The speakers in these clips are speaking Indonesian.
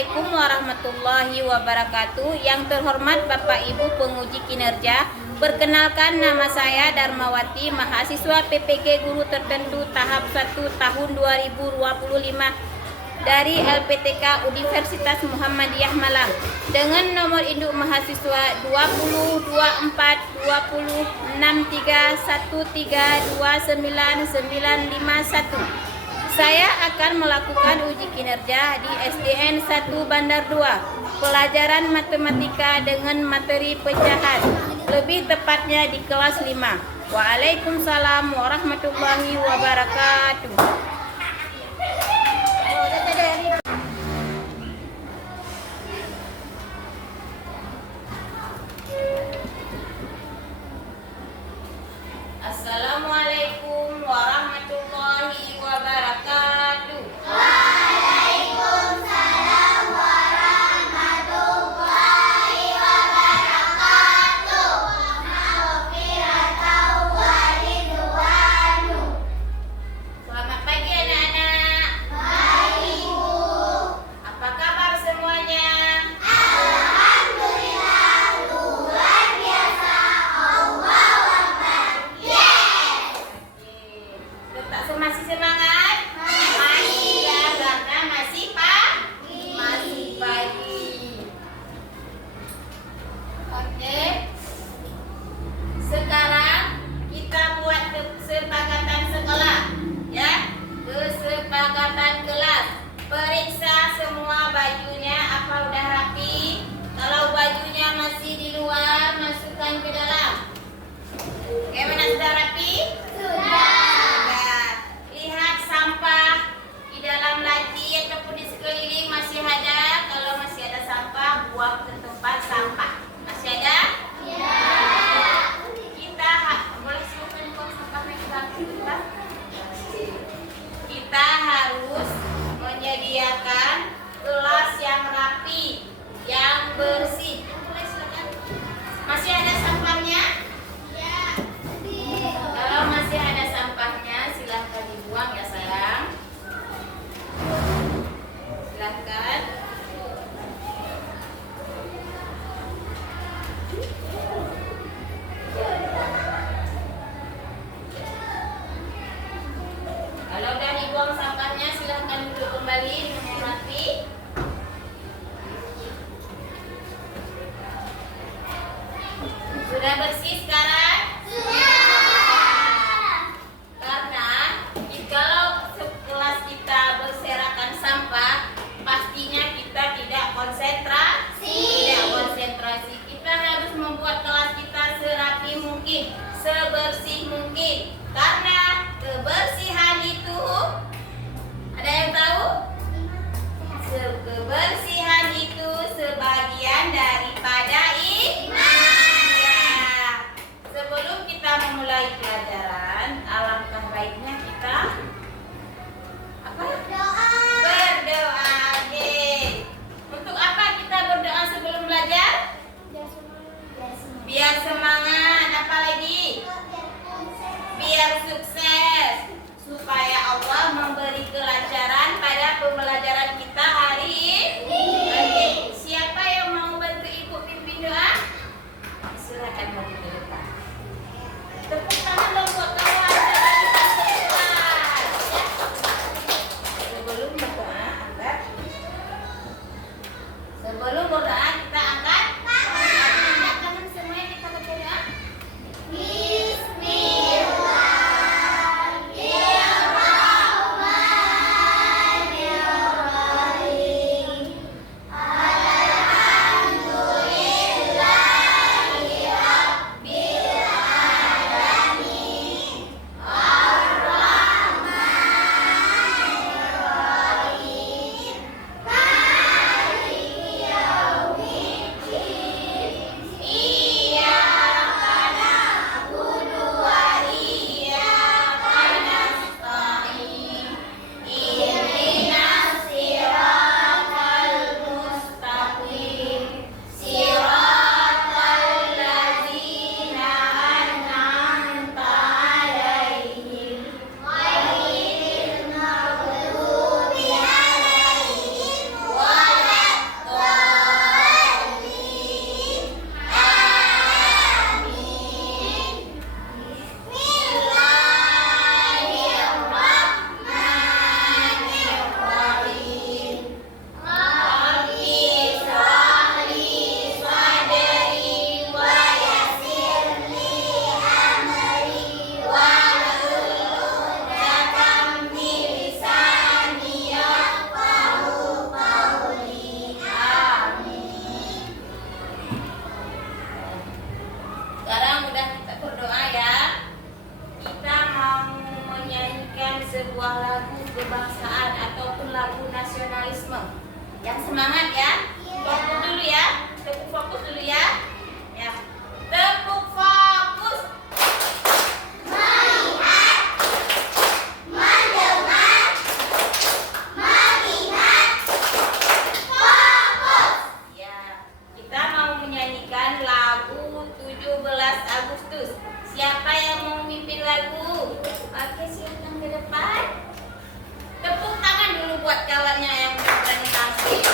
Assalamualaikum warahmatullahi wabarakatuh. Yang terhormat Bapak Ibu penguji kinerja, perkenalkan nama saya Darmawati, mahasiswa PPG Guru Tertentu tahap 1 tahun 2025 dari LPTK Universitas Muhammadiyah Malang dengan nomor induk mahasiswa 20242063132991. Saya akan melakukan uji kinerja di SDN 1 Bandar 2, pelajaran matematika dengan materi pecahan, lebih tepatnya di kelas 5. Waalaikumsalam warahmatullahi wabarakatuh. Assalamualaikum warahmatullahi wabarakatuh. Waalaikumsalam warahmatullahi wabarakatuh. Maghfiratan wa ridwanu. Selamat pagi anak-anak. Baik, Bu. Apa kabar semuanya? Alhamdulillah, luar biasa. Allahu Akbar. Yes. Masih semangat? Masih ya, karena masih pagi. Oke. Sekarang kita buat kesepakatan sekolah, ya. Kesepakatan kelas. Periksa semua bajunya apa udah rapi. Kalau bajunya masih di luar, masukkan ke dalam. Gimana, sudah rapi? Sudah. Lihat sampah di dalam laci ataupun di sekeliling masih ada. Kalau masih ada sampah, buang ke tempat sampah. Masih ada? Ya. Kita boleh silakan buang sampahnya kita. Kita harus menyediakan kelas yang rapi, yang bersih. Boleh silakan. Masih ada sampahnya? Kalau masih ada sampahnya, silahkan dibuang ya sayang. Silahkan. Kalau udah dibuang sampahnya, silahkan duduk kembali dengan rapi. Sudah bersih sekarang? Karena kalau sekelas kita berserakan sampah, pastinya kita tidak konsentrasi. Kita harus membuat kelas kita serapi mungkin, sebersih mungkin. Karena kebersihan itu, ada yang tahu? Kebersihan itu sebagian daripada iman. Ya. Sebelum kita memulai pelajaran, alangkah baiknya kita berdoa. Untuk apa kita berdoa sebelum belajar? Biar semangat. Apa lagi? Biar sukses. Supaya Allah memberi kelancaran pada pembelajaran kita hari ini. Oke. Siapa yang mau bantu Ibu pimpin doa? Silakan maju ke depan. Tepuk tangan dong buat kawan. Sebelum berdoa, kita angkat tangan semuanya, kita baca doa. Bismillahirrahmanirrahim. Alhamdulillahi rabbil alamin. Ar-Rahmanir-Rahim. Maliki semangat ya. Fokus dulu ya. Tepuk fokus dulu ya. Ya. Tepuk fokus. Melihat, mendengar, melihat, fokus. Ya. Kita mau menyanyikan lagu 17 Agustus. Siapa yang mau memimpin lagu? Oke, silakan ke depan. Tepuk tangan dulu buat kawannya yang berani tampil.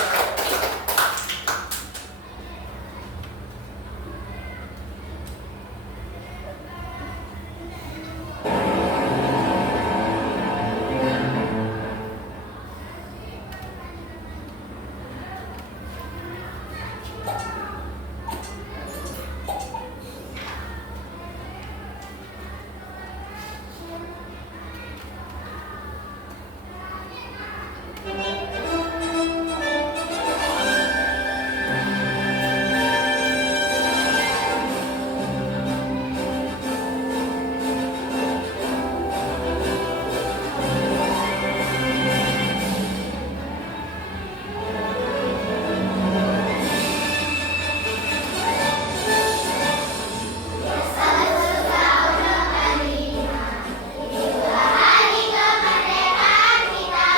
Hari kemerdekaan kita,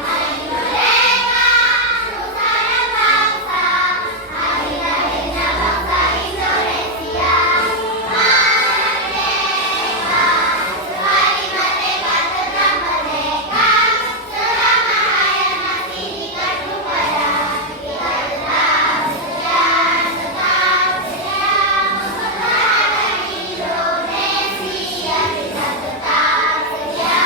hari merdeka, nusa dan bangsa, hari lahirnya bangsa Indonesia. Merdeka, sekali merdeka tetap merdeka, selama hayat masih dikandung pada kita tetap setia, mempertahankan Indonesia. Kita tetap setia,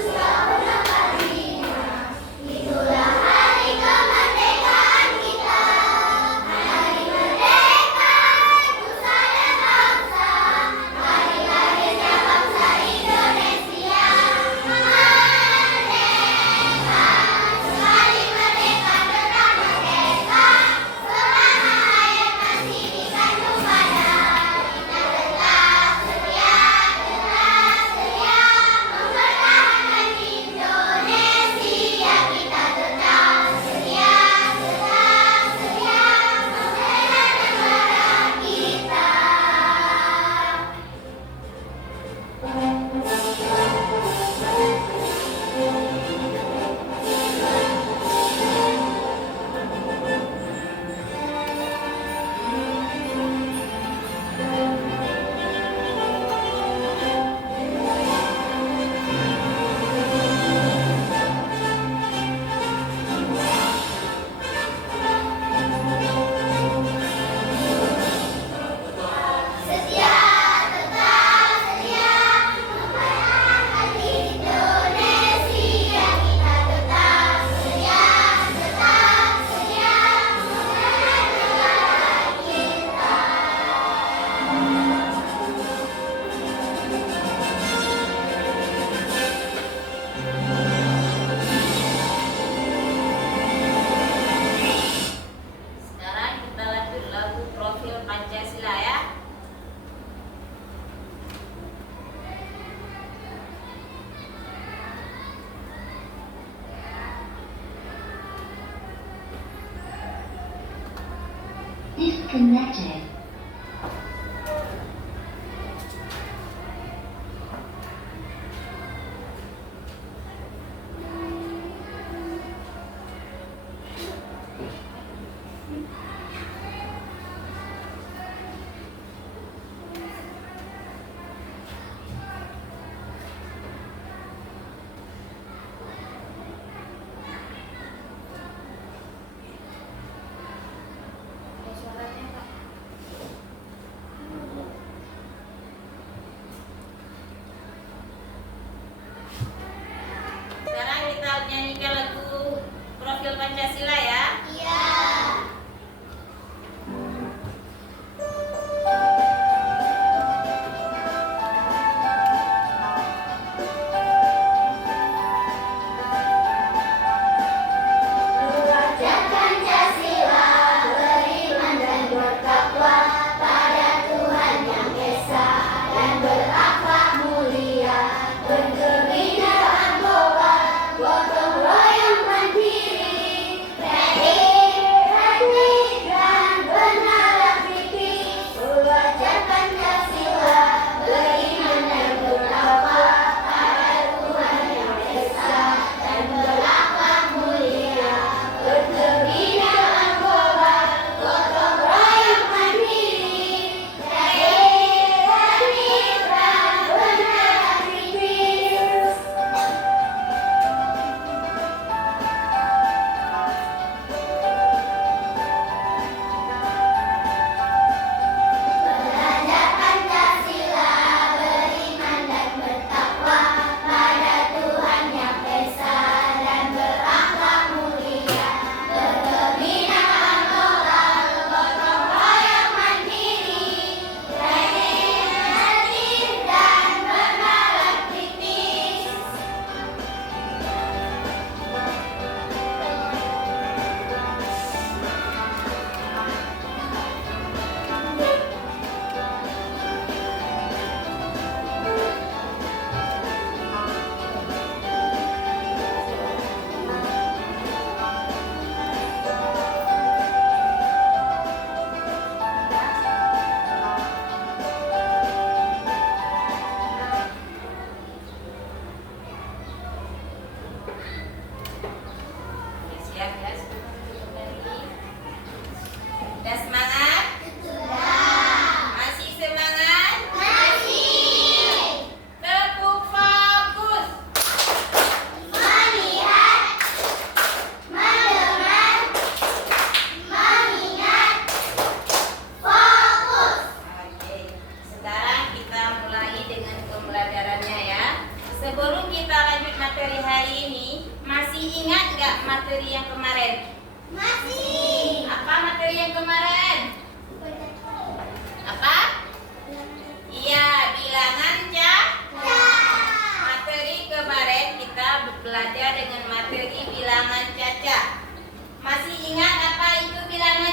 membela negara kita. Itulah hari kemerdekaan kita, hari merdeka, nusa dan bangsa, hari lahirnya bangsa Indonesia. Merdeka, sekali merdeka tetap merdeka, selama hayat masih dikandung pada kita tetap setia, mempertahankan Indonesia. Kita tetap setia, membela negara kita. Setia, tetap setia, mempertahankan Indonesia. Kita tetap setia, membela negara kita. Sekarang kita lanjut lagu Profil Pancasila ya. Disconnected. Sekarang kita nyanyikan lagu Profil Pancasila ya. Iya.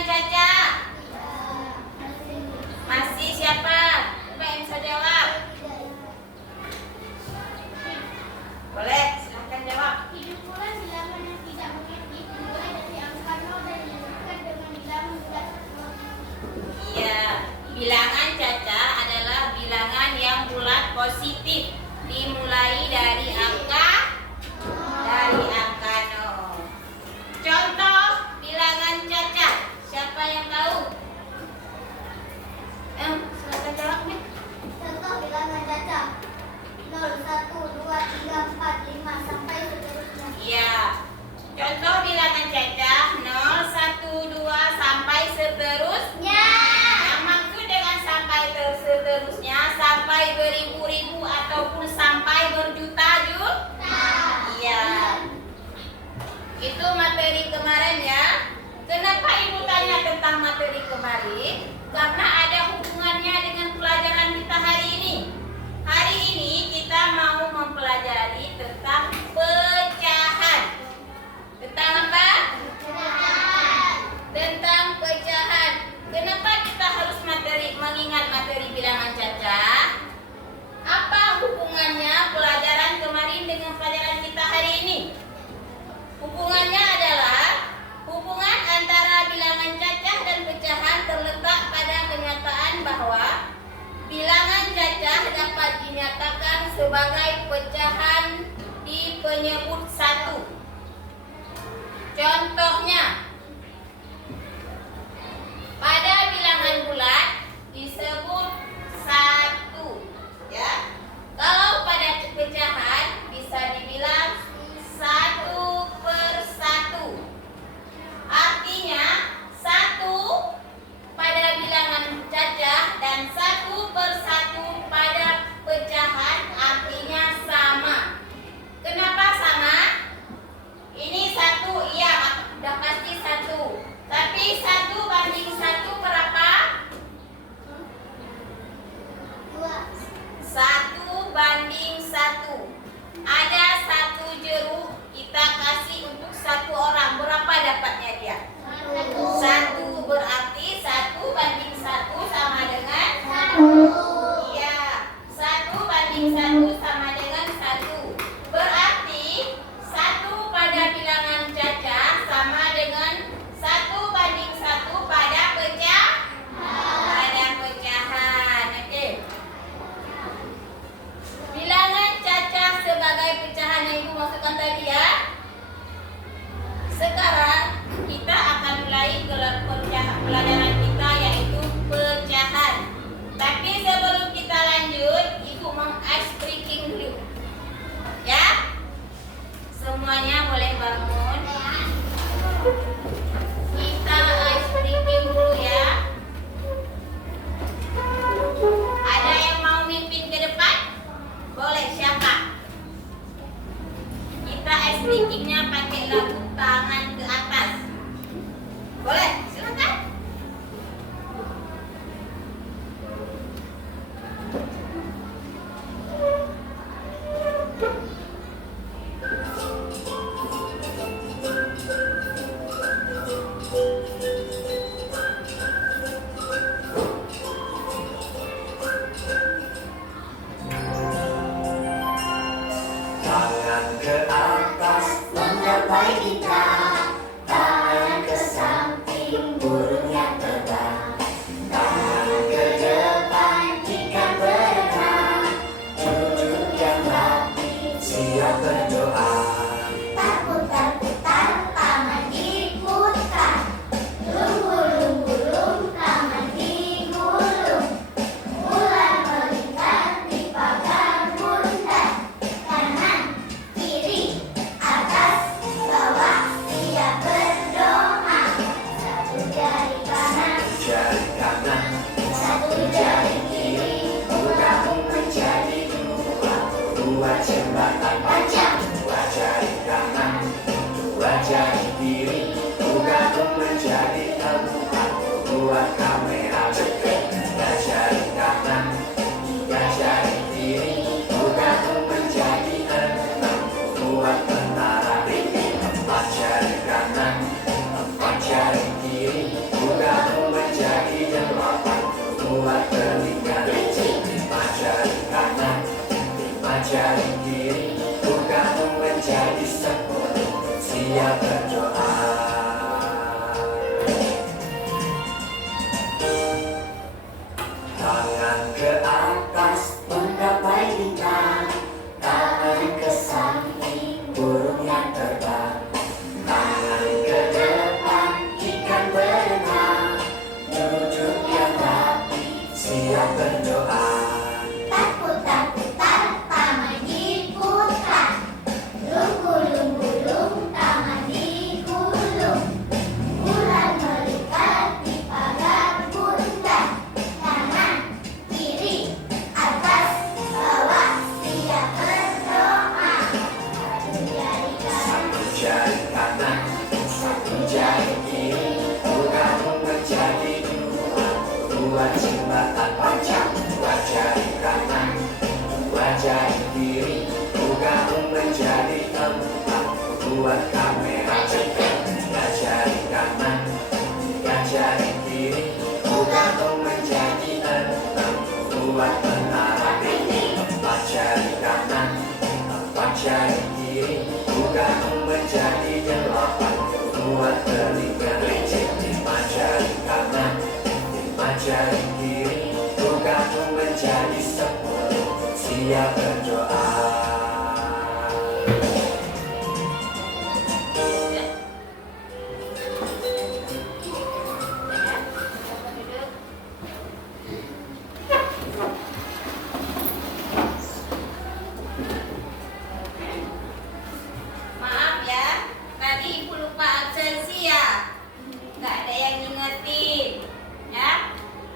Caca? Masih siapa? Coba yang bisa jawab. Boleh, silahkan jawab. Hidup pula bilangan yang tidak mengerti dimulai dari angka 0 dan dilanjutkan dengan bilangan bulat. Iya, bilangan Caca adalah bilangan yang bulat positif. Dimulai dari angka 0. Contoh bilangan Caca. Siapa yang tahu? Silakan jawab nih. Contoh bilangan Caca 0, 1, 2, 3, 4, 5 sampai seterusnya. Iya. Contoh bilangan Caca 0, 1, 2 sampai seterusnya. Yang maksud dengan sampai seterusnya sampai beribu-ribu ataupun sampai berjuta-juta. Iya. Itu materi kemarin ya. Kenapa Ibu tanya tentang materi kemarin? Karena ada hubungannya dengan pelajaran kita hari ini. Hari ini kita mau mempelajari tentang pecahan. Tentang apa? Tentang pecahan. Kenapa kita harus mengingat materi bilangan Caca? Apa hubungannya pelajaran kemarin dengan pelajaran kita hari ini? Hubungannya adalah hubungan antara bilangan cacah dan pecahan terletak pada kenyataan bahwa bilangan cacah dapat dinyatakan sebagai pecahan di penyebut satu. Contohnya, pada bilangan bulat disebut 1, ya. Kalau pada pecahan bisa dibilang 1/1. Artinya 1 pada bilangan cacah dan 1/1 pada pecahan artinya sama. Kenapa sama? Ini 1, iya, udah pasti 1. Tapi 1/1 berapa? 1/1. Ada 1 jeruk kita kasih untuk 1 orang. Berapa dapatnya dia? 1. Berarti 1/1 sama dengan 1. Iya, 1/1 sama dengan 1. Berarti 1 pada bilangan cacah sama dengan 1/1 pada pecahan. Oke. Bilangan cacah sebagai pecahan yang Ibu masukkan tadi ya. Sekarang kita akan mulai pelajaran kita yaitu pecahan. Tapi sebelum kita lanjut, Ibu mau ice breaking dulu. Ya? Semuanya boleh bangun. Kita ice breaking dulu ya. Ada yang mau mimpin ke depan? Boleh, siapa? Kita ice breakingnya pakai lagu tangan ke atas. Boleh, silakan. Tangan ke atas menggapai kita, tangan ke samping burungnya terbang, tangan ke depan ikan berenang, duduk yang rapi siap berdoa. Putar-putar tangan diputar, gulung-gulung tangan digulung, bulan melingkar di pagar bundar, kanan kiri atas bawah siap berdoa. Satu jari kanan, Jari kanan, satu jari kiri, bergabung menjadi dua jembatan panjang. Dua jari kanan, dua jari kiri, bergabung menjadi empat. Buat kamera dekat, tiga jari kanan, tiga jari kiri, bergabung menjadi enam. Buat menara ring, empat jari kanan, empat jari kiri, bergabung Buat telinga licin, 5 jari kanan, 5 jari kiri. Tugasmu menjadi 10. Siap berdoa. Tangan ke atas menggapai bintang, tangan ke samping burung yang terbang. Tangan ke depan ikan berenang, duduk yang rapi siap berdoa. Tak-putar-putar, tangan diputar. Gulung-gulung, tangan digulung. Bulan melipat di pagar bundar. Kanan, kiri, atas, bawah, siap berdoa. Satu jari kanan, satu jari kiri. Tugasmu menjadi 2. 2 jembatan panjang, 2 jari kanan, 2 jari kiri. Tugasmu menjadi 4. Buat kamera cepat, 3 jari kanan, 3 jari kiri. Tugasmu menjadi 6. Buat menara tinggi, 4 jari kanan, 4 jari kiri. Tugasmu menjadi 8. Buat telinga licin, 5 jari kanan, 5 jari kiri. Tugasmu menjadi 10. Siap berdoa. Maaf ya, tadi ibu lupa absensi ya. Nggak ada yang ngingetin, ya.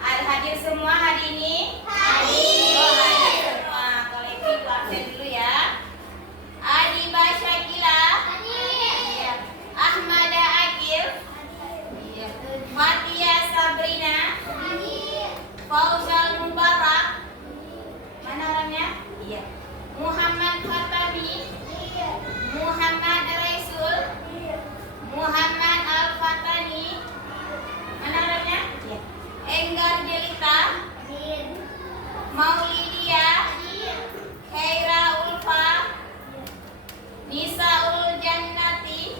Ada hadir semua hari ini? Hadir. Oh, hadir semua. Kalau itu ibu absen dulu ya. Adiba Syakila. Iya. Ahmada Akil. Iya. Fatia Sabrina. Fauzal Mubarak. Mana orangnya? Iya. Muhammad Khatami. Muhammad Raisul. Muhammad Al-Fatani. Mana orangnya? Iya. Enggar Jelita. Maulidia. Khaira Ulfa. Nisaul Jannati.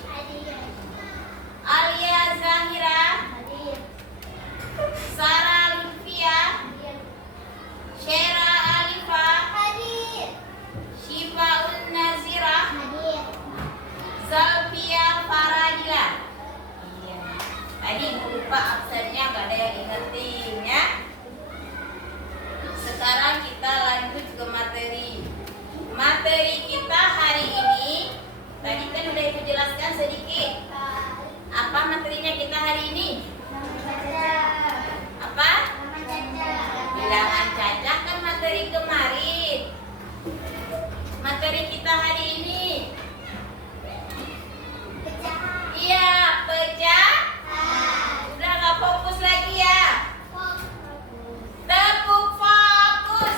Alia Zahira. Sarah Lutfia. Syera Alifa. Syifaul Nazira. Zalfia Faradila. Iya. Tadi ibu lupa absennya, gak ada yang ingetin ya. Sekarang kita lanjut ke materi. Materi kita hari ini tadi kan udah ibu jelaskan sedikit. Apa materinya kita hari ini? Apa? Bilangan cacah kan materi kemarin. Materi kita hari ini. Iya, pecah. Udah gak fokus lagi ya. Tepuk fokus.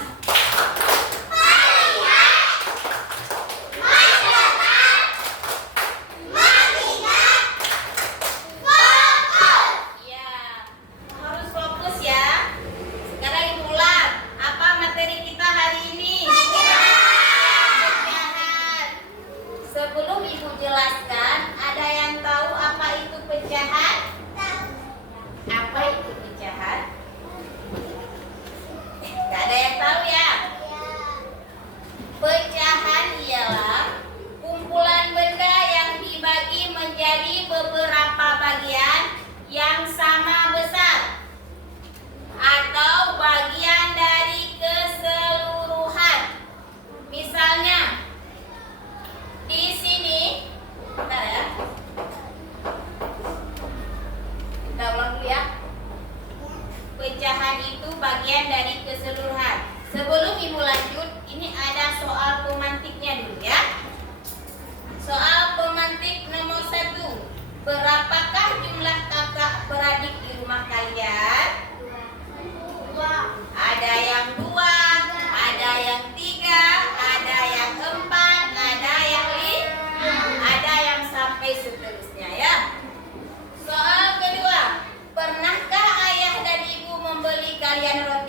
Iya, harus fokus ya. Sekarang ibu ulang. Apa materi kita hari ini? Pecahan. Sebelum ibu jelaskan, ada yang tahu apa itu pecahan? Apa itu pecahan? Gak ada yang tahu ya? Pecahan ialah kumpulan benda yang dibagi menjadi beberapa bagian yang sama besar atau bagian dari keseluruhan. Misalnya di sini, bentar ya. Kita ulang dulu ya. Pecahan itu bagian dari keseluruhan. Sebelum ibu lanjut, ini ada soal pemantiknya dulu ya. Soal pemantik nomor 1. Berapakah jumlah kakak beradik di rumah kalian? Ada yang 2, ada yang 3, ada yang 4, ada yang 5, ada yang sampai seterusnya ya. Soal kedua, pernahkah ayah dan ibu membeli kalian roti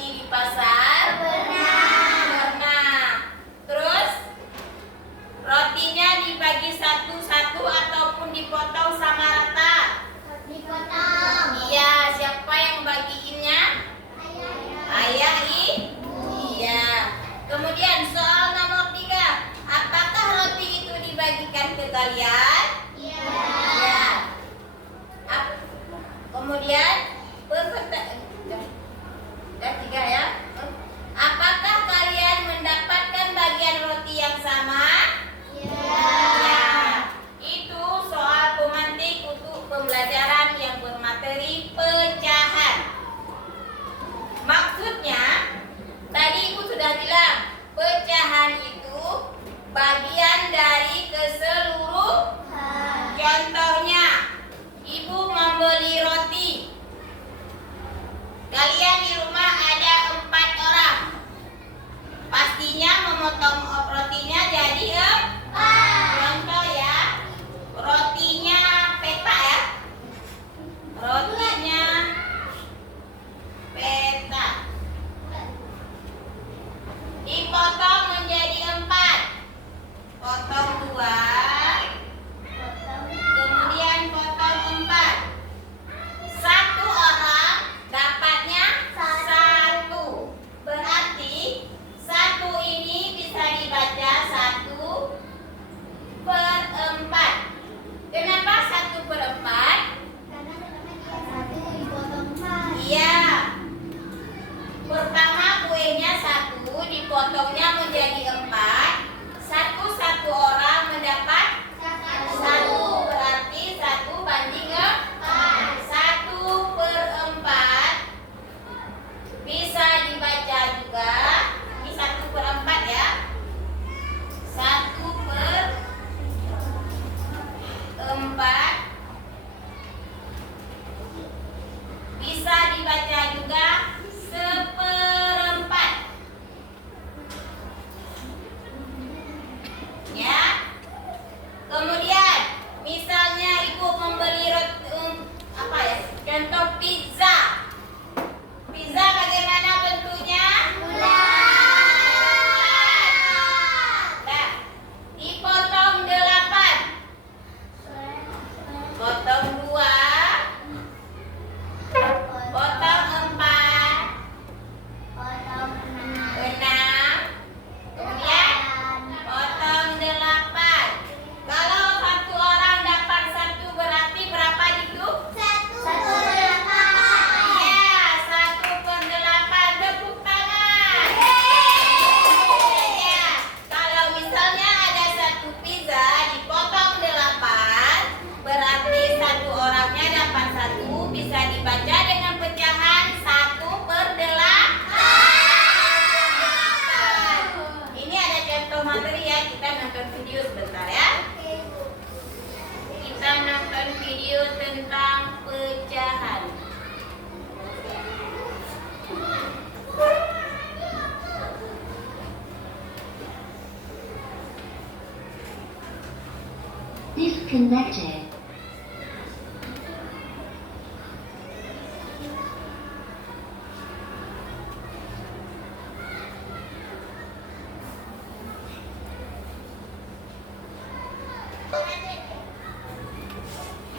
disconnected.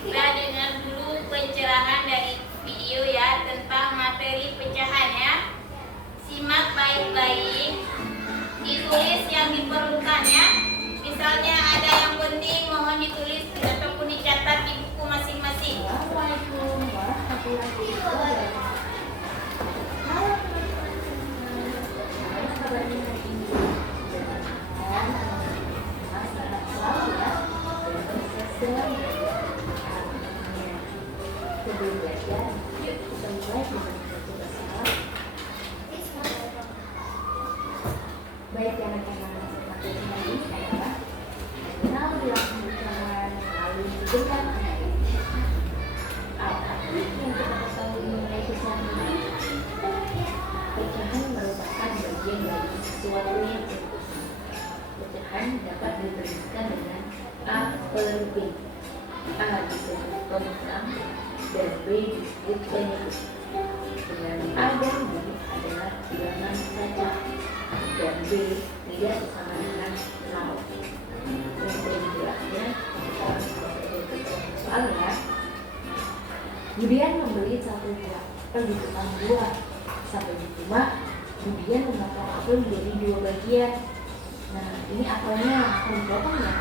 Kita dengar dulu pencerahan dari video ya tentang materi pecahan ya. Simak baik-baik. Ditulis yang diperlukan ya. Misalnya ada yang penting mohon ditulis ataupun dicatat di buku masing-masing. Assalamualaikum warahmatullahi wabarakatuh. Halo teman-teman, kabarnya hari ini? Sehat selalu ya. Dan sebelum belajar, yuk kita mulai dengan tugas salam. Baik, yang akan materi hari ini adalah mengenal bilangan pecahan melalui bentukan analitik. Apa yang kita ketahui mengenai pecahan ini? Pecahan merupakan bagian dari sesuatu yang utuh. Pecahan dapat diberitakan dengan A per B. A disebut pemegang dan B disebut penyebut. Dengan A dan B adalah bilangan pecah dan B tidak sama dengan 0. Untuk jelasnya, kita harus soal ya. Kemudian membeli satu buah apel di tukang buah. Sampai di rumah, kemudian memotong apel menjadi 2 bagian. Nah, ini apelnya akan dipotong ya.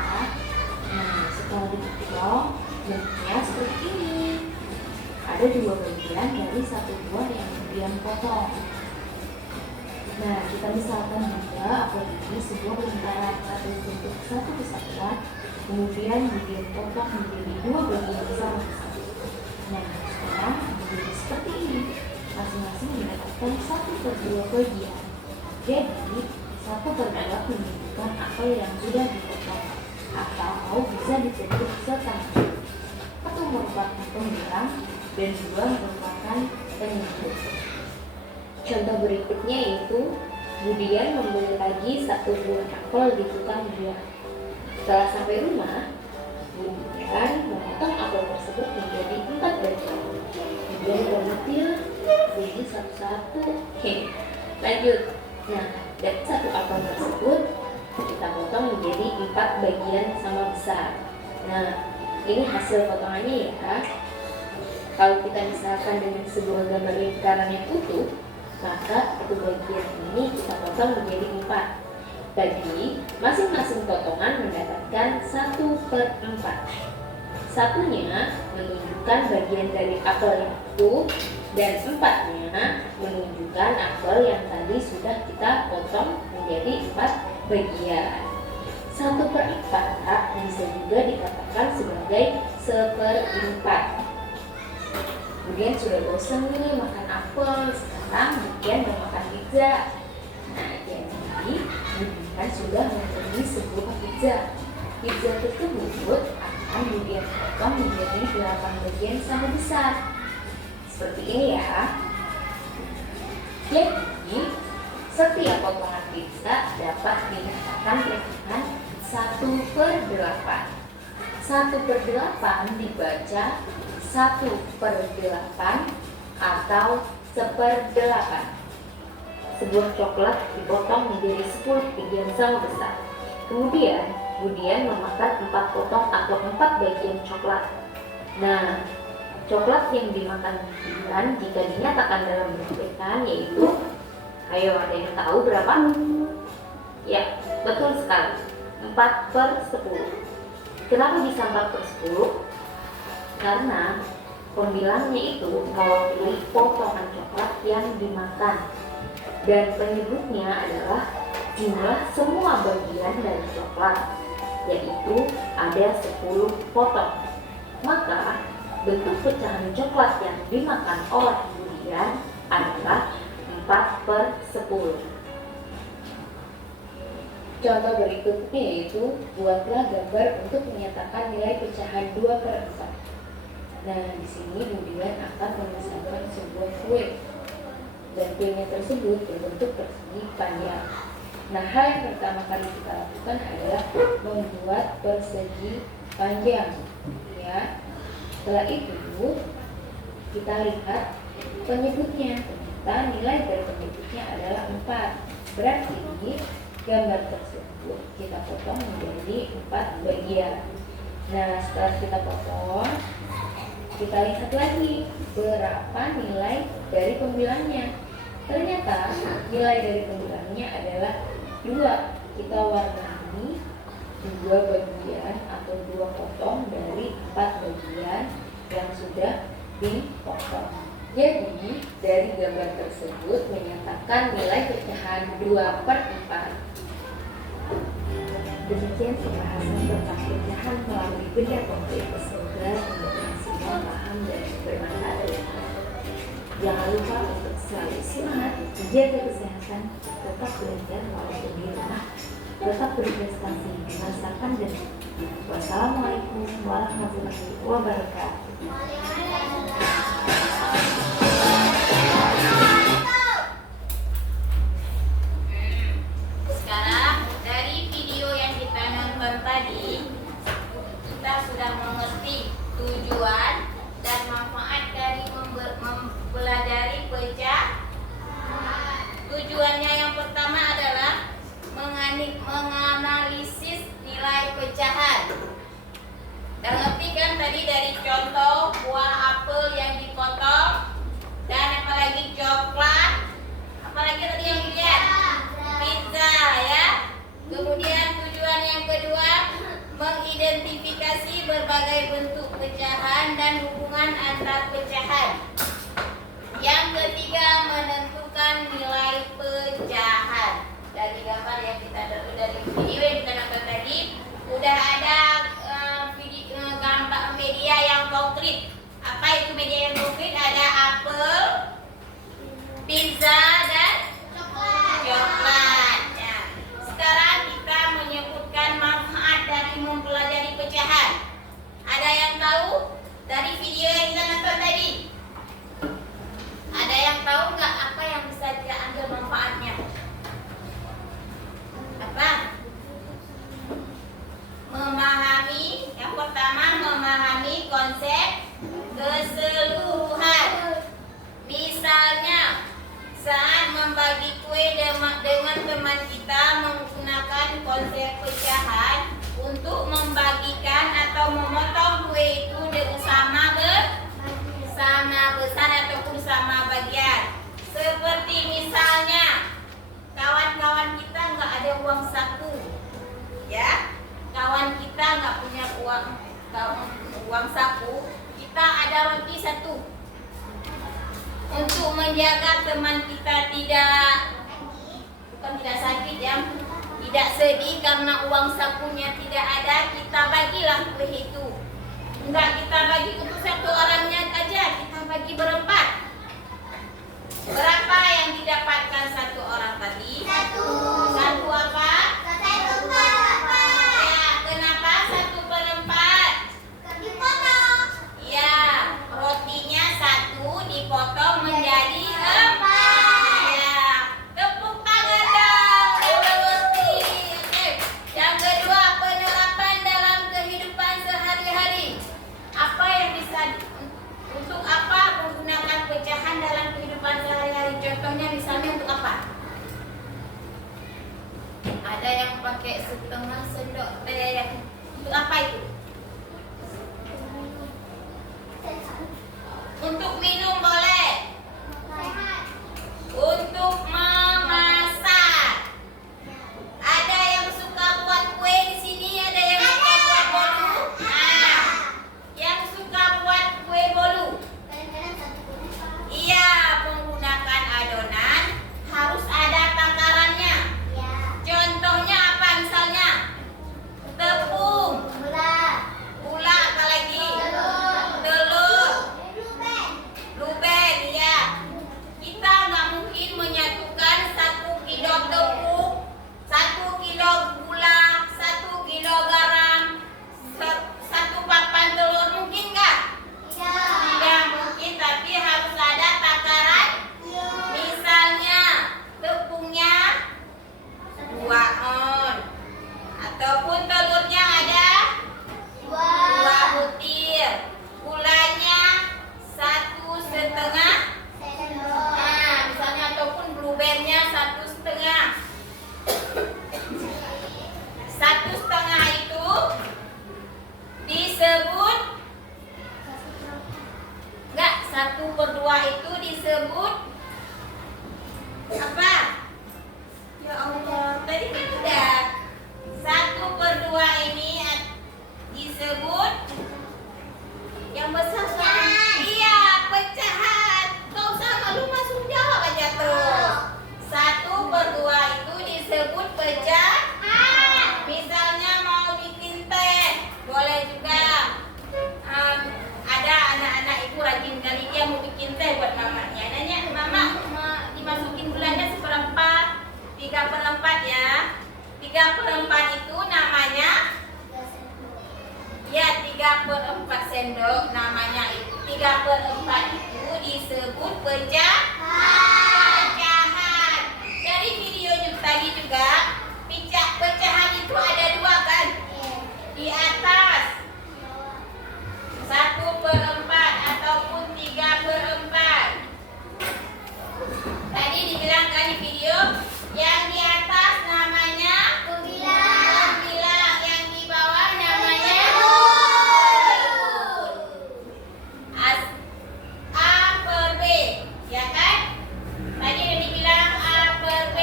Nah, setelah dipotong, bentuknya seperti ini. Ada 2 bagian dari satu buah yang kemudian potong. Nah, kita misalkan juga apel ini sebuah lingkaran atau bentuk satu kesatuan, kemudian dipotong menjadi 2 bagian sama-sama. Nah, sekarang menjadi seperti ini. Masing-masing mendapatkan 1/2 bagian. Jadi, 1/2 menunjukkan apel yang sudah dipotong atau bisa disebut setengah. 1 merupakan pembilang dan 2 merupakan penyebut. Contoh berikutnya yaitu Budian membeli lagi 1 buah apel di tukang buah. Setelah sampai rumah, Budian memotong apel tersebut menjadi 4 bagian. Kemudian mengambil biji satu-satu. Lanjut. Nah, dari 1 apel tersebut kita potong menjadi 4 bagian sama besar. Nah, ini hasil potongannya ya. Kalau kita misalkan dengan sebuah gambar lingkaran yang utuh, maka 1 bagian ini kita potong menjadi 4. Jadi, masing-masing potongan mendapatkan 1/4. Satunya menunjukkan bagian dari apel yang utuh dan 4-nya menunjukkan apel yang tadi sudah kita potong menjadi 4 bagian. 1/4 bisa juga dikatakan sebagai 1/4. Kemudian sudah bosan nih makan apel, sekarang Budian mau makan pizza. Nah, jadi Budian sudah membeli sebuah pizza. Pizza tersebut akan Budian potong menjadi 8 bagian sama besar. Seperti ini ya. Jadi, setiap potongan pizza dapat dinyatakan pecahan 1/8. 1/8 dibaca 1/8 atau 1/8. Sebuah coklat dipotong menjadi 10 bagian sama besar. Kemudian Budian memakan 4 potong atau 4 bagian coklat. Nah, coklat yang dimakan Budian jika dinyatakan dalam bentuk pecahan yaitu, ayo ada yang tahu berapa? Ya, betul sekali, 4/10. Kenapa bisa 4/10? Karena pembilangnya itu mewakili potongan coklat yang dimakan dan penyebutnya adalah jumlah semua bagian dari coklat, yaitu ada 10 potong. Maka bentuk pecahan coklat yang dimakan oleh Budian adalah 4/10. Contoh berikutnya yaitu buatlah gambar untuk menyatakan nilai pecahan 2/4. Nah, di sini Budian akan memisahkan sebuah kue dan kuenya tersebut berbentuk persegi panjang. Nah, hal yang pertama kali kita lakukan adalah membuat persegi panjang, ya. Setelah itu kita lihat penyebutnya. Ternyata nilai dari penyebutnya adalah 4. Berarti gambar tersebut kita potong menjadi 4 bagian. Nah, setelah kita potong, kita lihat lagi berapa nilai dari pembilangnya. Ternyata nilai dari pembilangnya adalah 2. Kita warnai 2 bagian atau 2 potong dari 4 bagian yang sudah dipotong. Jadi dari gambar tersebut menyatakan nilai pecahan 2/4. Demikian pembahasan tentang pecahan melalui benda konkret. Semoga teman-teman semua paham dan bermanfaat. Jangan lupa untuk selalu semangat, menjaga kesehatan, tetap belajar walaupun di rumah, tetap berprestasi, merasakan dan wassalamualaikum warahmatullahi wabarakatuh. Sekarang dari video yang kita nonton tadi, kita sudah mengerti tujuan dan manfaat dari mempelajari pecahan. Tujuannya yang pertama adalah menganalisis nilai pecahan. Dan ngerti kan tadi dari contoh buah apel yang dipotong dan apalagi coklat, apalagi tadi yang dilihat pizza ya. Kemudian tujuan yang kedua mengidentifikasi berbagai bentuk pecahan dan hubungan antar pecahan. Yang ketiga menentukan nilai pecahan. Dari gambar yang kita dari video yang kita nonton tadi udah ada gambar media yang konkret. Apa itu media yang konkret? Ada apel, pizza dan coklat. Ya. Sekarang kita menyebutkan manfaat dari mempelajari pecahan. Ada yang tahu dari video yang kita nonton tadi? Ada yang tahu nggak apa yang bisa kita ambil manfaatnya? Apa? Memahami, yang pertama memahami konsep keseluruhan. Misalnya saat membagi kue dengan teman kita menggunakan konsep pecahan untuk membagikan atau memotong kue itu dengan sama besar ataupun sama bagian. Seperti misalnya kawan-kawan kita nggak ada uang saku, ya. Kawan kita nggak punya uang saku, kita ada roti 1. Untuk menjaga teman kita bukan tidak sakit ya, tidak sedih karena uang sakunya tidak ada, kita bagilah kue itu. Enggak kita bagi untuk 1 orangnya aja, kita bagi berempat. Berapa yang didapatkan 1 orang tadi? 1 apa? Ya, kenapa 1/4? Ya, rotinya 1 dipotong menjadi 4. Ya, tepuk tangan dong yang mengerti. Oke. Yang kedua, penerapan dalam kehidupan sehari-hari. Apa yang bisa untuk apa menggunakan pecahan dalam kehidupan sehari-hari? Contohnya misalnya untuk apa? Ada yang pakai setengah sendok teh. Untuk apa itu? Untuk minum boleh. Untuk memasak. Ada yang suka buat kue di sini, ada yang suka buat bolu. Nah, yang suka buat kue bolu. Iya, menggunakan adonan harus ada takarannya. Contohnya apa misalnya? Tepung, dibilangkan di video. Yang di atas namanya Pembilang. pembilang, yang di bawah namanya pelipur. A per B, ya kan? Tadi udah dibilang A per B.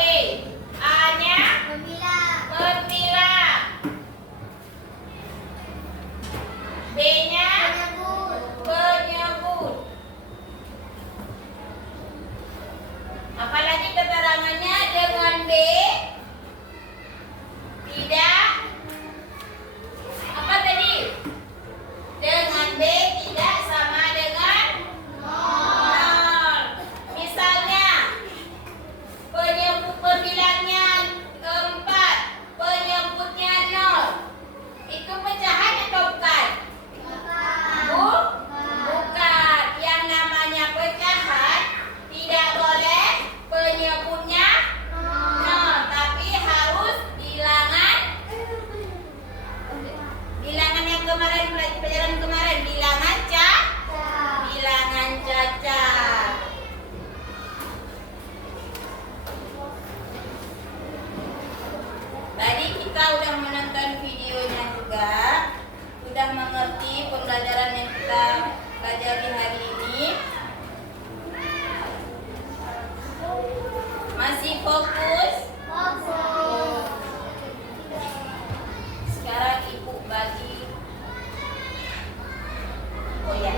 A-nya Pembilang. pembilang. B-nya Penyebut. penyebut. Apalagi keterangannya dengan B tidak apa tadi? Dengan B tidak sama dengan nol. Misalnya penyebut pembilangnya 4, penyebutnya 0. Itu pecahan atau bukan? Bukan. Yang namanya pecahan tidak boleh penyebutnya 0, tapi harus bilangan yang kemarin, pelajaran kemarin, bilangan cacat. Tadi kita udah menonton videonya juga, sudah mengerti pembelajaran yang kita pelajari hari ini. Masih fokus? Fokus. Sekarang ibu bagi, oh ya,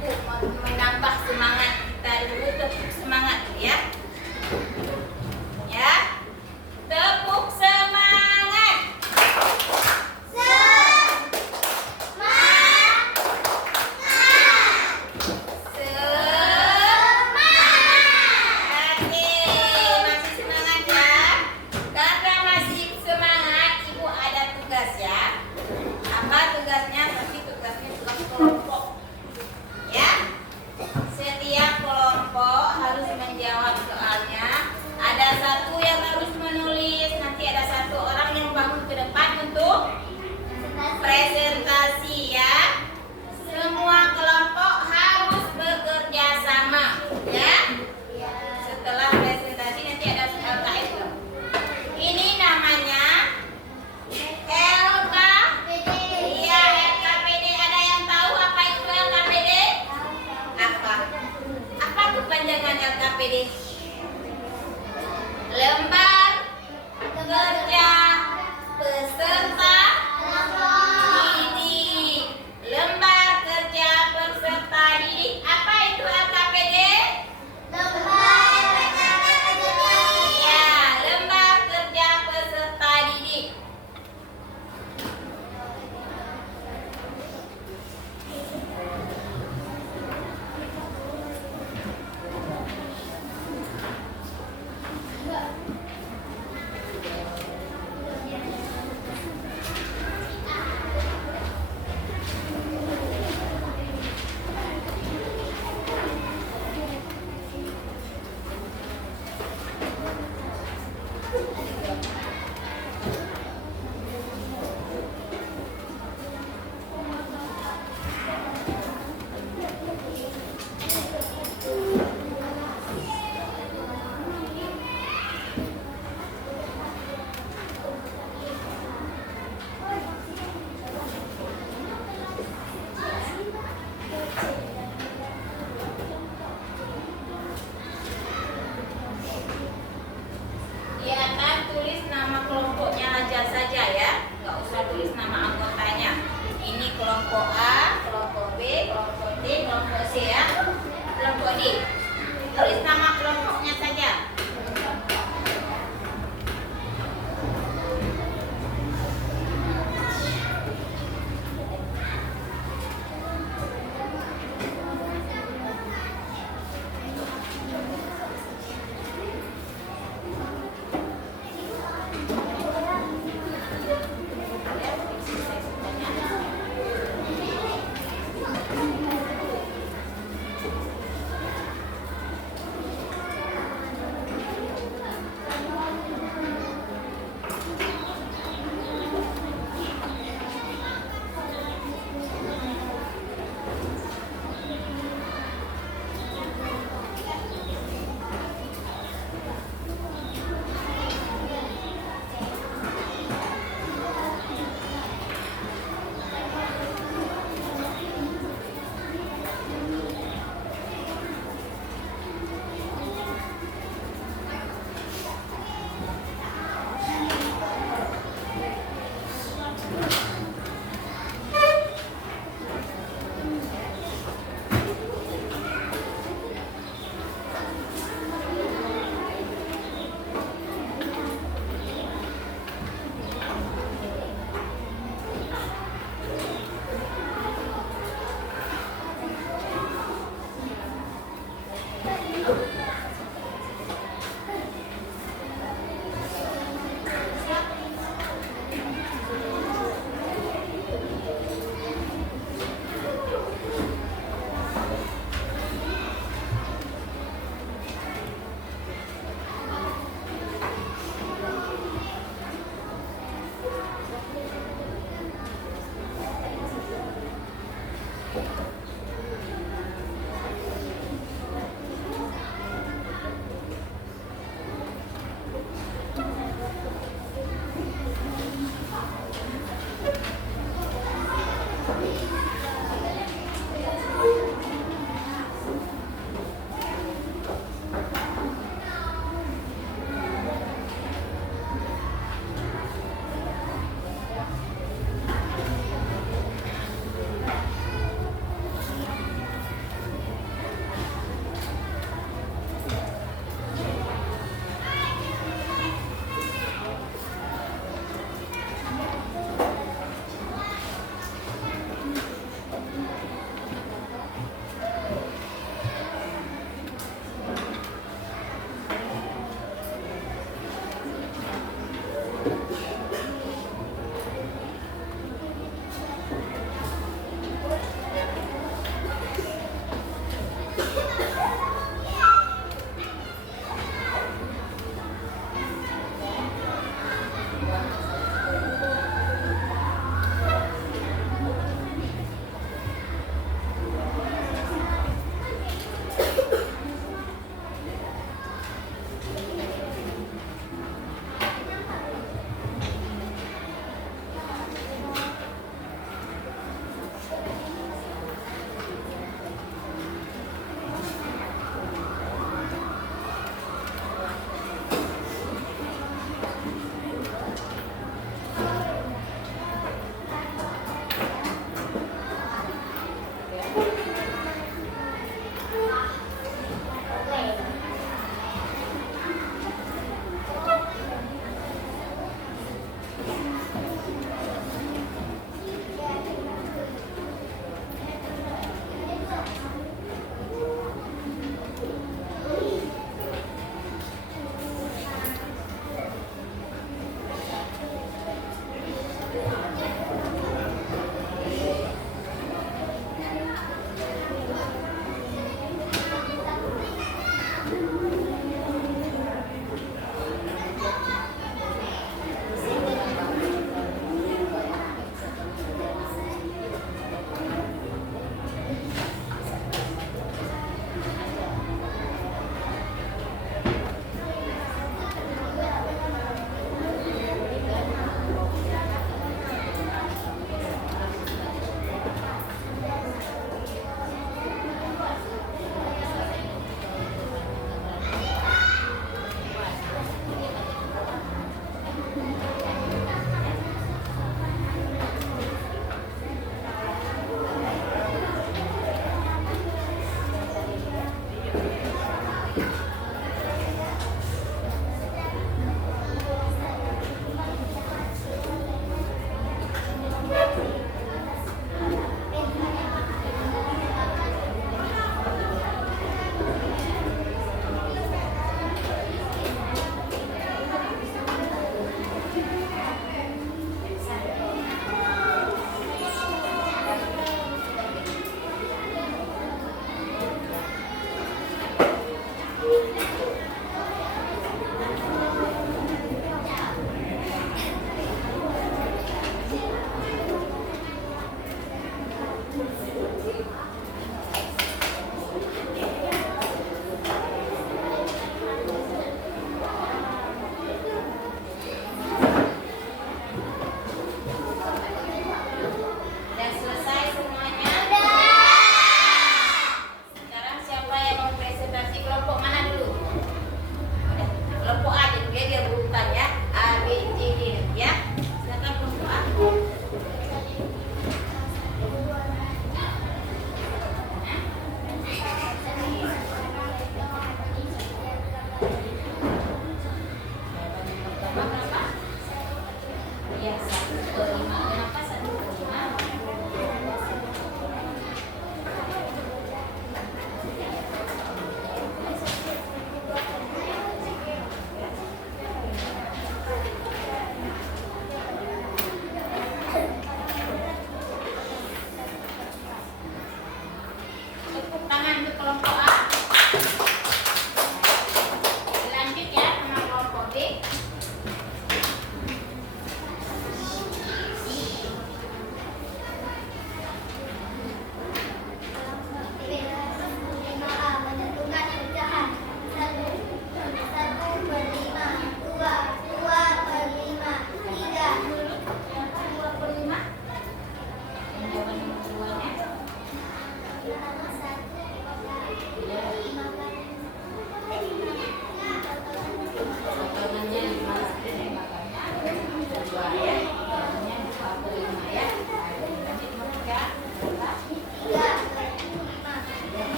ibu menambah semangat kita dulu, tepuk semangat dulu ya. Ya, tepuk semangat. Oke, masih semangat ya. Karena masih semangat, ibu ada tugas ya. Apa tugasnya? Tapi tugasnya tugas kelompok. Ya, setiap kelompok harus menjawab soalnya. Ada satu yang harus menulis. Nanti ada satu orang yang bangun ke depan untuk presentasi ya. Semua kelompok harus bekerja sama ya. Setelah presentasi nanti ada LKS. Ini namanya LK. Iya, LKPD. Ada yang tahu apa itu LKPD? Apa? Apa kepanjangan LKPD? Lembar kerja peserta didik. Lembar kerja peserta didik. Apa itu LKPD? Iya, lembar kerja peserta didik. Di atas tulis nama kelompoknya aja saja ya, nggak usah tulis nama anggotanya. Ini kelompok A, kelompok B, kelompok D, kelompok C ya, kelompok D. Tulis nama kelompoknya saja.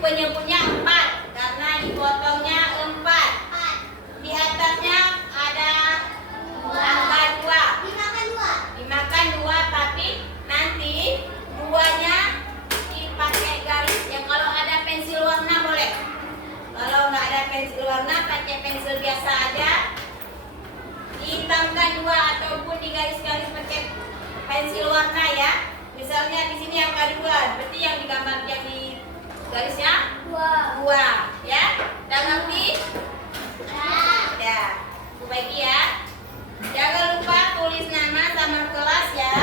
penyebutnya 4 karena dipotongnya 4. Di atasnya ada angka 2. Dimakan 2, tapi nanti 2-nya dipakai garis. Ya kalau ada pensil warna boleh. Kalau nggak ada pensil warna, pakai pensil biasa aja. Dihitamkan 2 ataupun digaris-garis pakai pensil warna ya. Misalnya di sini angka 2, berarti yang digambar yang di garisnya 2 ya. Udah ngerti? Ya. Aku bagi ya. Jangan lupa tulis nama sama kelas ya.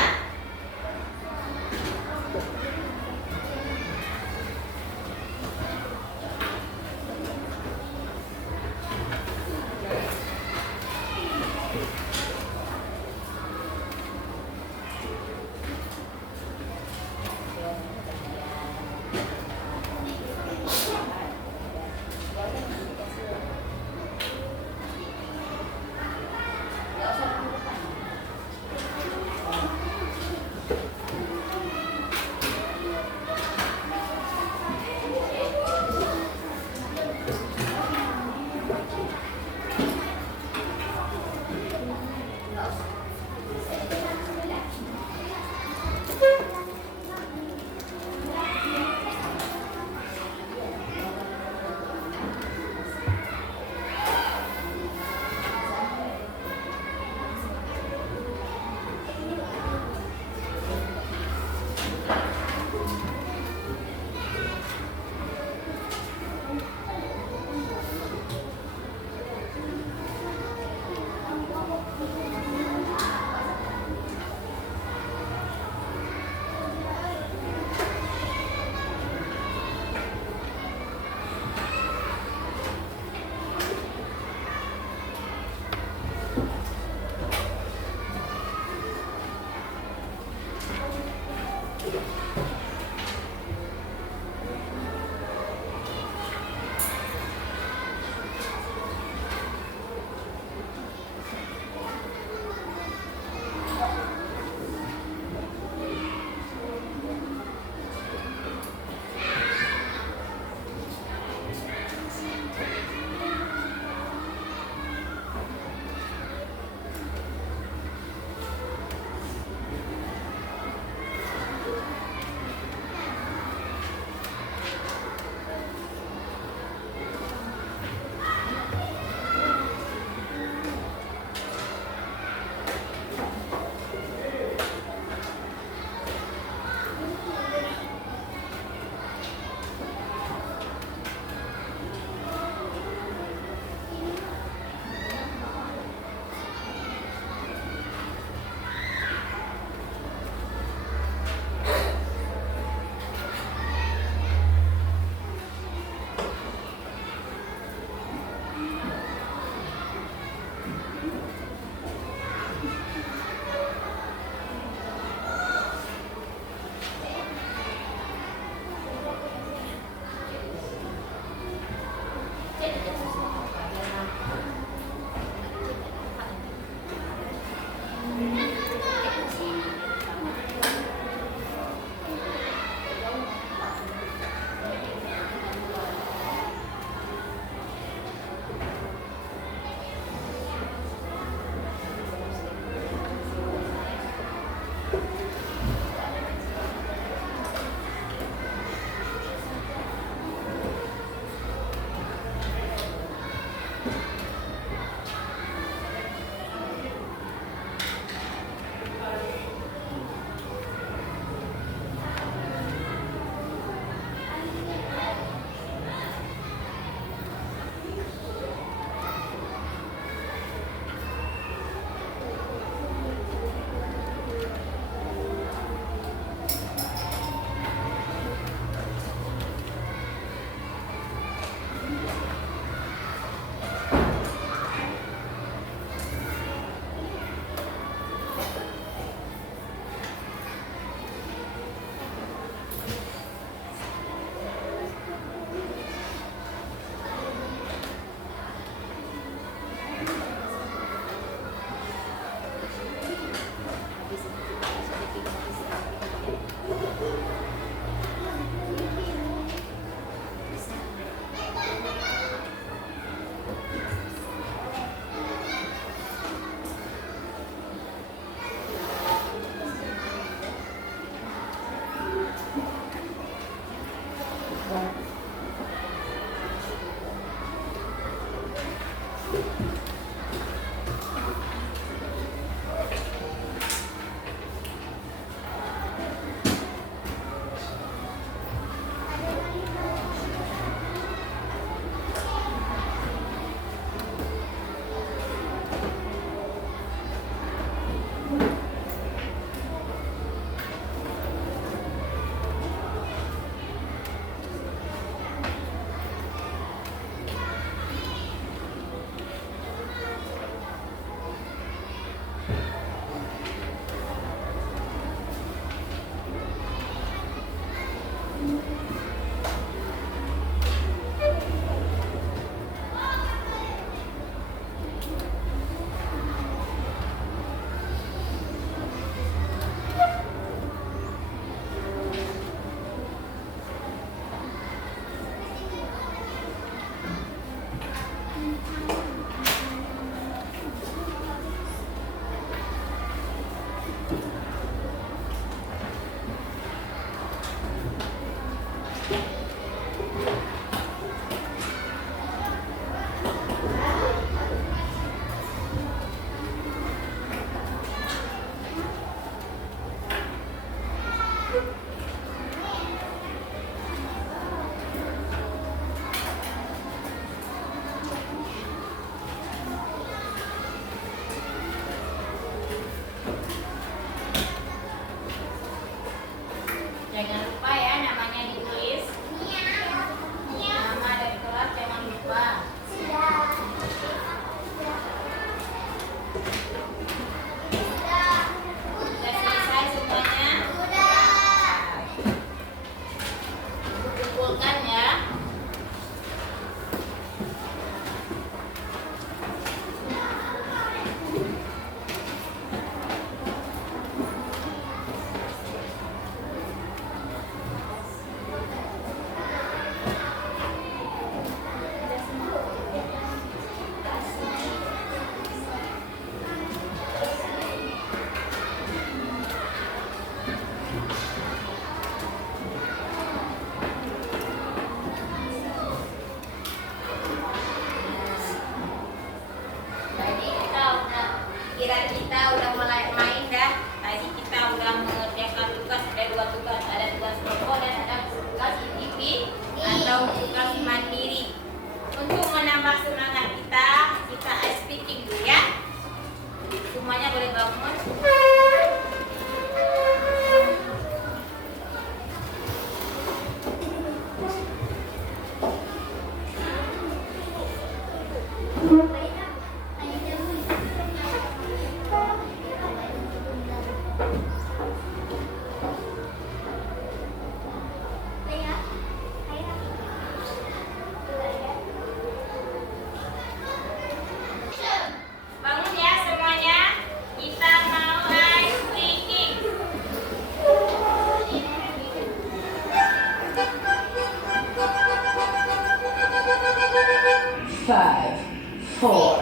5, 4,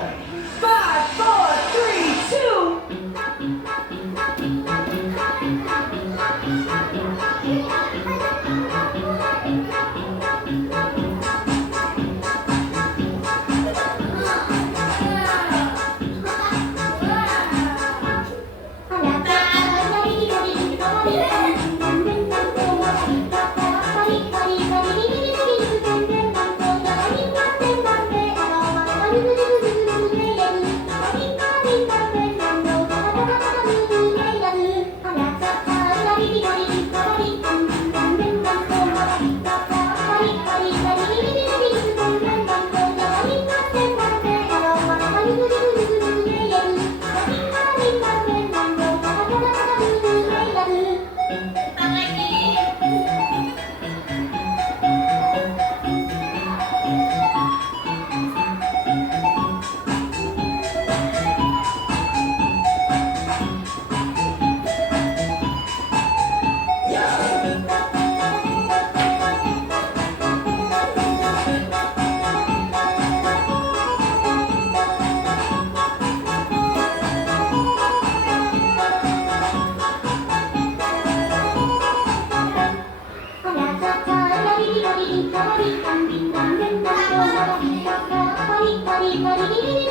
5, 4, 3, 2. Ulang lagi.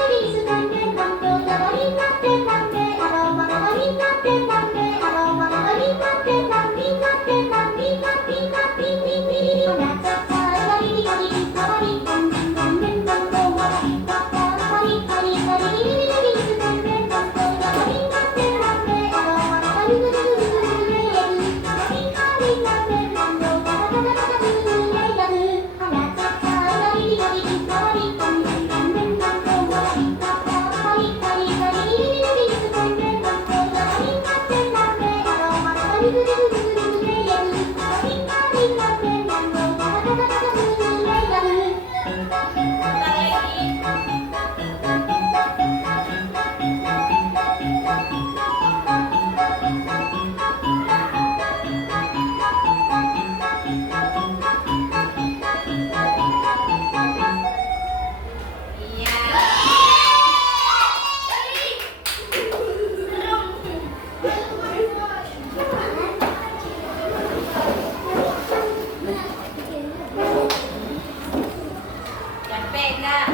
Capek nggak?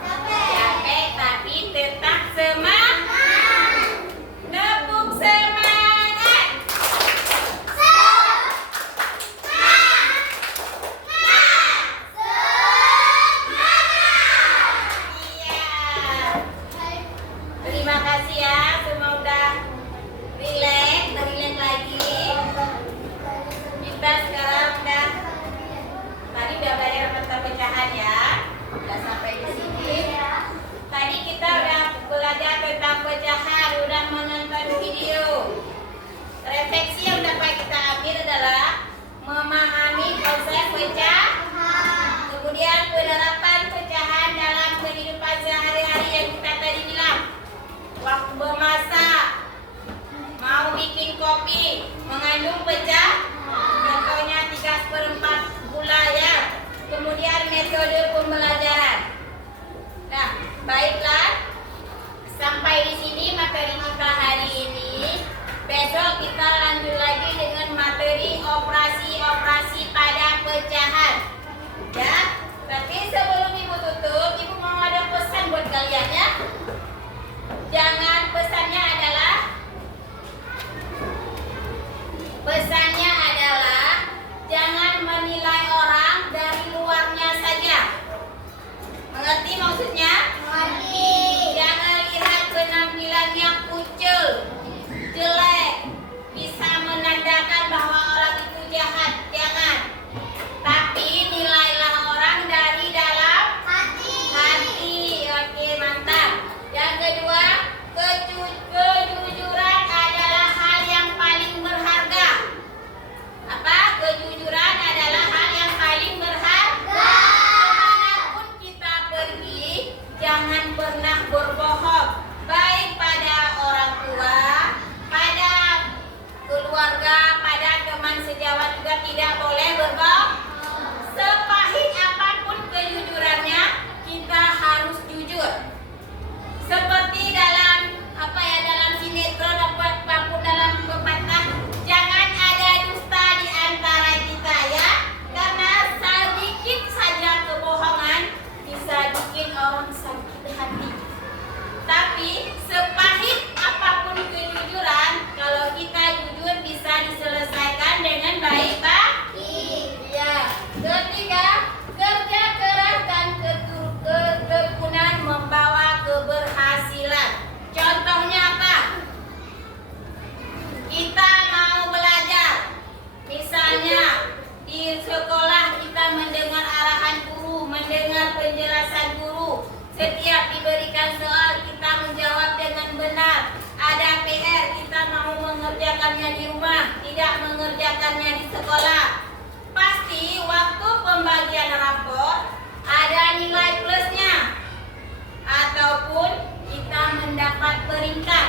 Capek tapi tetap semangat. Tepuk semangat. Iya. Terima kasih ya, semua udah relax lagi. Kita sekarang udah tadi udah belajar tentang pecahan ya. Udah sampai di sini. Tadi kita udah belajar tentang pecahan, udah menonton video. Refleksi yang dapat kita ambil adalah memahami konsep pecahan. Kemudian penerapan pecahan dalam kehidupan sehari-hari yang kita tadi bilang. Waktu memasak, mau bikin kopi, mengandung pecah. Contohnya 3/4 gula ya. Kemudian metode pembelajaran. Nah, baiklah. Sampai di sini materi kita hari ini. Besok kita lanjut lagi dengan materi operasi-operasi pada pecahan. Ya. Tapi sebelum Ibu tutup, Ibu mau ada pesan buat kalian ya. Pesannya adalah jangan menilai orang dari luarnya saja. Mengerti maksudnya? Mengerti. Jangan lihat penampilannya kucel, jelek, bisa menandakan bahwa orang itu jahat. mendengar penjelasan guru. Setiap diberikan soal kita menjawab dengan benar. Ada PR kita mau mengerjakannya di rumah, tidak mengerjakannya di sekolah. Pasti waktu pembagian rapor ada nilai plusnya ataupun kita mendapat peringkat,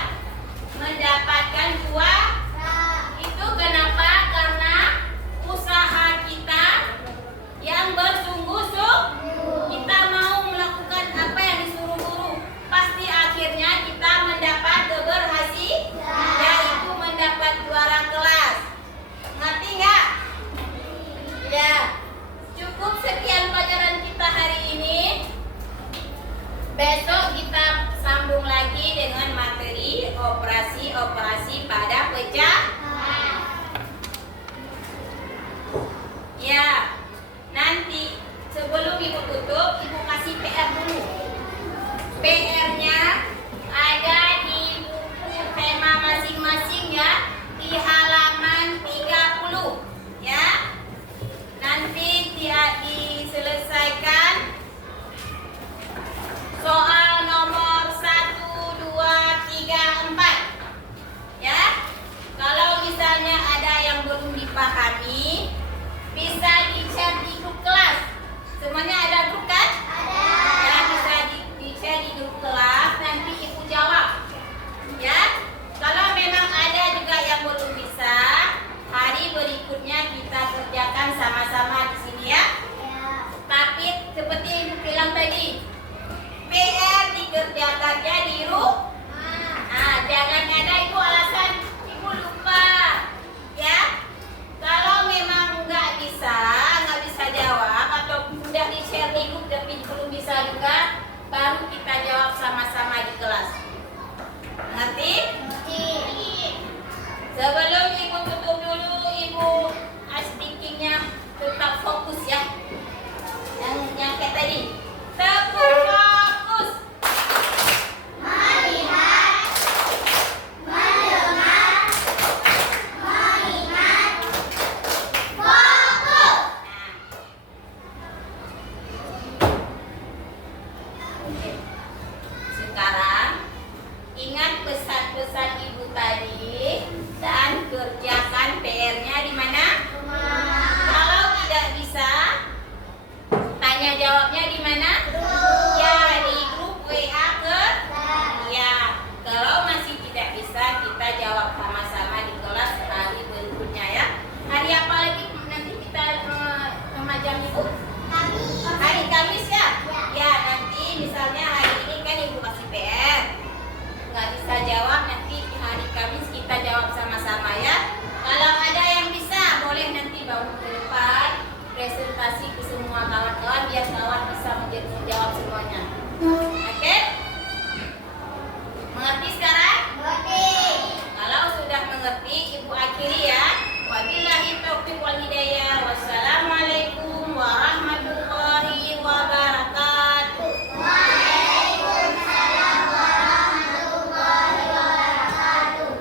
mendapatkan juara. Itu kenapa? Karena usaha kita yang bersungguh-sungguh, kita mau melakukan apa yang disuruh guru. Pasti akhirnya kita mendapat keberhasilan, yaitu mendapat juara kelas. Ngerti nggak? Ya, cukup sekian pelajaran kita hari ini. Besok kita sambung lagi dengan materi operasi pada pecahan. Ya, nanti sebelum ibu tutup, ibu kasih PR dulu. PR-nya ada di buku tema masing-masing ya, di halaman 30 ya. Nanti diselesaikan soal nomor 1, 2, 3, 4 ya. Kalau misalnya ada yang belum dipahami, bisa di-share di grup kelas. Semuanya ada grup kan? Ada. Ya, bisa di-share di grup kelas, nanti ibu jawab ya. Kalau memang ada juga yang belum bisa, hari berikutnya kita kerjakan sama-sama di sini ya. Tapi seperti ibu bilang tadi, PR dikerjakannya di rumah. Jangan ada ibu alasan ibu lupa ya. Kalau memang nggak bisa jawab atau sudah di-share di grup tapi belum bisa juga, baru kita jawab sama-sama di kelas. Ngerti? Sebelum ibu tutup dulu, ibu speakingnya tetap fokus ya. Yang kayak tadi, tetap fokus. Melihat, mendengar, mengingat, fokus. Sekarang ingat pesan-pesan ibu tadi dan kerjakan PR-nya di mana? Kalau tidak bisa, tanya jawabnya di mana? Ya, di grup WA ke? Ya. Kalau masih tidak bisa, kita jawab sama-sama di kelas hari berikutnya ya. Hari apa lagi nanti kita memajang ibu? Hari Kamis ya? Ya, nanti misalnya hari ini kan ibu kasih PR, nggak bisa jawab, nanti hari Kamis kita jawab sama-sama ya. Kalau ada yang bisa, boleh nanti bawa ke depan presentasi ke semua kawan-kawan biar kawan bisa menjawab semuanya. Oke? Mengerti sekarang? Kalau sudah mengerti, ibu akhiri ya. Wabillahi taufiq wal hidayah. Wassalamualaikum warahmatullahi wabarakatuh. Waalaikumsalam warahmatullahi wabarakatuh.